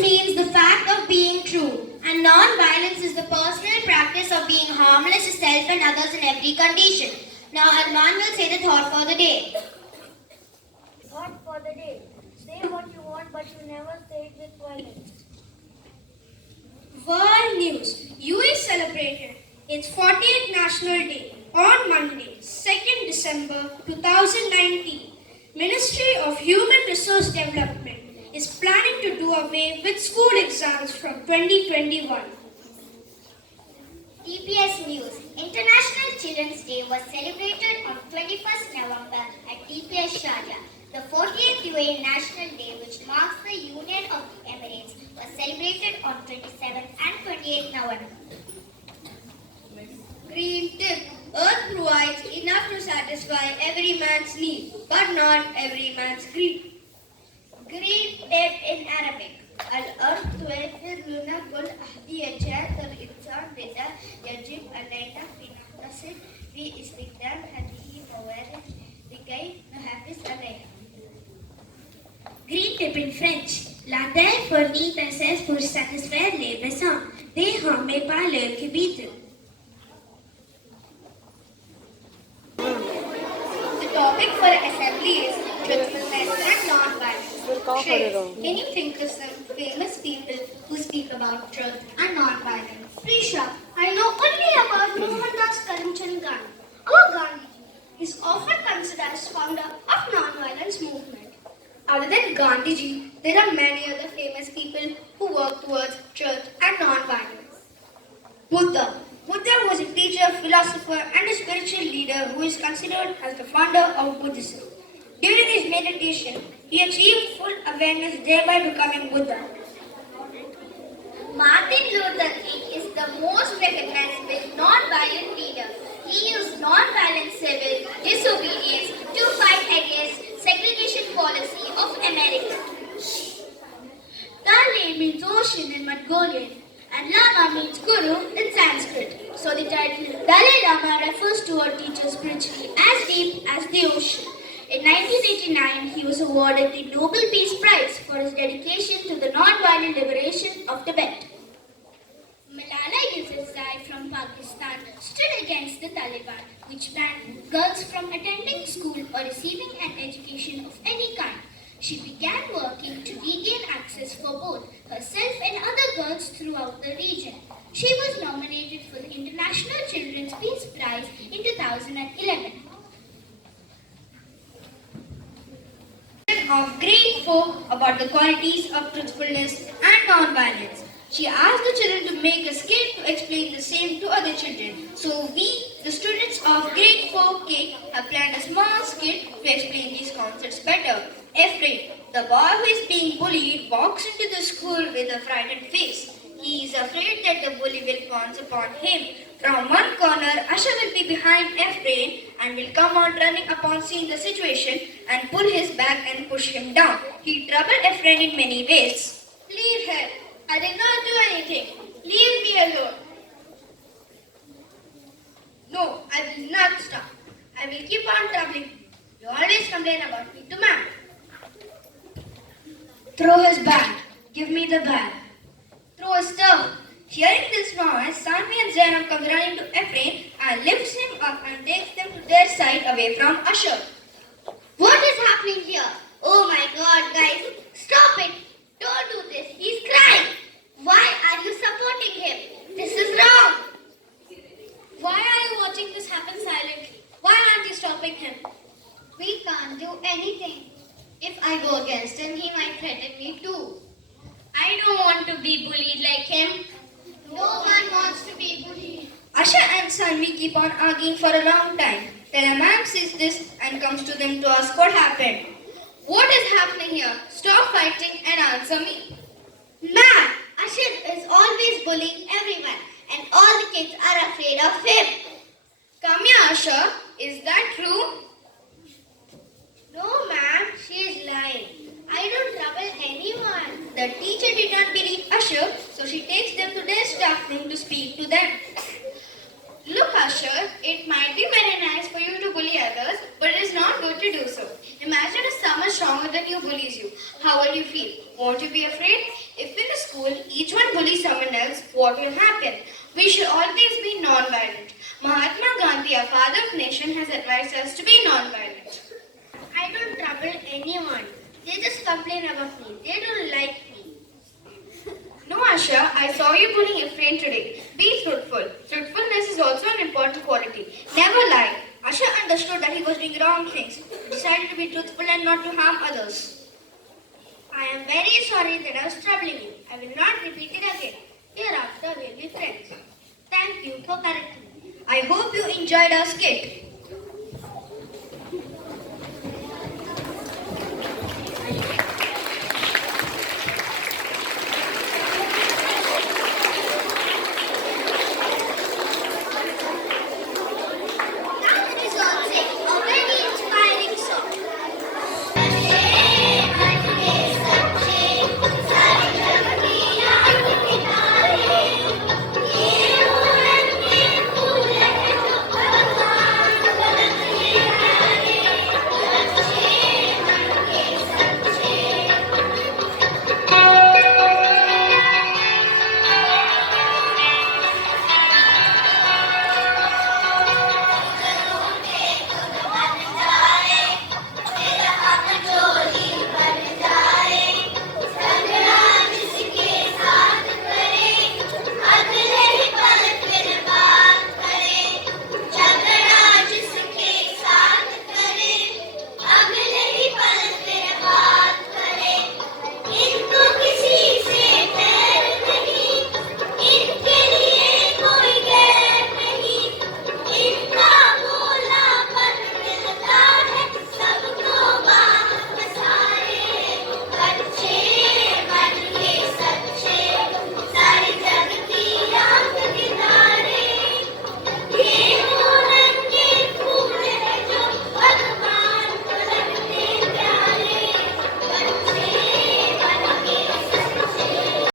means the fact of being true, and non-violence is the personal practice of being harmless to self and others in every condition. Now Arman will say the thought for the day. Thought for the day. Say what you want, but you never say it with violence. World News. US celebrated its 40th National Day on Monday, 2nd December 2019. Ministry of Human Resource Development is planning to do away with school exams from 2021. DPS News. International Children's Day was celebrated on 21st November at DPS Sharjah. The 40th UAE National Day, which marks the Union of the Emirates, was celebrated on 27th and 28th November. Green tip. Earth provides enough to satisfy every man's need, but not every man's greed. Green tip in Arabic. الأرض توفر لنا كل احتياجات الإنسان بدا يجب علينا أن نحتسب في استخدام هذه الموارد لكي نحافظ عليها. Green tip in French. La terre fournit un cesse pour satisfaire les besoins des hommes mais pas leurs qui The topic for assembly is truthfulness and non-violence. Shrey, can you think of some famous people who speak about truth and non-violence? Prisha, I know only about Mohandas Karamchand Gandhi. Our Gandhi is often considered as founder of non-violence movement. Other than Gandhiji, there are many other famous people who work towards truth and non-violence. Buddha. Buddha was a teacher, philosopher, and a spiritual leader who is considered as the founder of Buddhism. During his meditation, he achieved full awareness, thereby becoming Buddha. Martin Luther King is the most recognizable non-violent leader. He used non-violent civil disobedience to fight against segregation policy of America. Dale means ocean in Mongolian and Lama means guru in Sanskrit. So the title Dalai Lama refers to a teacher spiritually as deep as the ocean. In 1989, he was awarded the Nobel Peace Prize for his dedication to the non-violent liberation of Tibet. Malala Yousafzai from Pakistan stood against the Taliban, which banned girls from attending school or receiving an education of any kind. She began working to regain access for both herself and other girls throughout the region. She was nominated for the International Children's Peace Prize in 2011. Of great folk about the qualities of truthfulness and non-violence. She asked the children to make a skit to explain the same to other children. So we, the students of Grade 4K, have planned a small skit to explain these concepts better. Afraid. The boy who is being bullied walks into the school with a frightened face. He is afraid that the bully will pounce upon him. From one corner, Asha will be behind Ephraim and will come out running upon seeing the situation and pull his back and push him down. He troubled Ephraim in many ways. Leave her. I did not do anything. Leave me alone. No, I will not stop. I will keep on troubling you. You always complain about me to man. Throw his bag. Give me the bag. Throw his stuff. Hearing this noise, Sanvi and Zainab come running to Ephraim and lifts him up and takes them to their side away from Asher. What is happening here? Oh my God, guys, stop it. Don't do this. He's crying. Why are you supporting him? This is wrong. Why are you watching this happen silently? Why aren't you stopping him? We can't do anything. If I go against him, he might threaten me too. I don't want to be bullied like him. No one wants to be bullied. Asha and Sanvi keep on arguing for a long time till a man sees this and comes to them to ask what happened. What is happening here? Stop fighting and answer me. Man, Ashir is always bullying everyone and all the kids are afraid of him. Come here, Asha. Is that true? No, ma'am, she is lying. I don't trouble anyone. The teacher did not believe Asher, so she takes them to their staff room to speak to them. Look, Asher, it might be very nice for you to bully others, but it is not good to do so. Imagine if someone stronger than you bullies you. How will you feel? Won't you be afraid? If in the bully someone else, what will happen? We should always be non-violent. Mahatma Gandhi, our father of nation, has advised us to be non-violent. I don't trouble anyone. They just complain about me. They don't like me. No, Asha, I saw you bullying a friend today. Be truthful. Truthfulness is also an important quality. Never lie. Asha understood that he was doing wrong things. He decided to be truthful and not to harm others. I am very sorry that I was troubling you. I will not repeat it again. Hereafter we'll be friends. Thank you for correcting me. I hope you enjoyed our skit.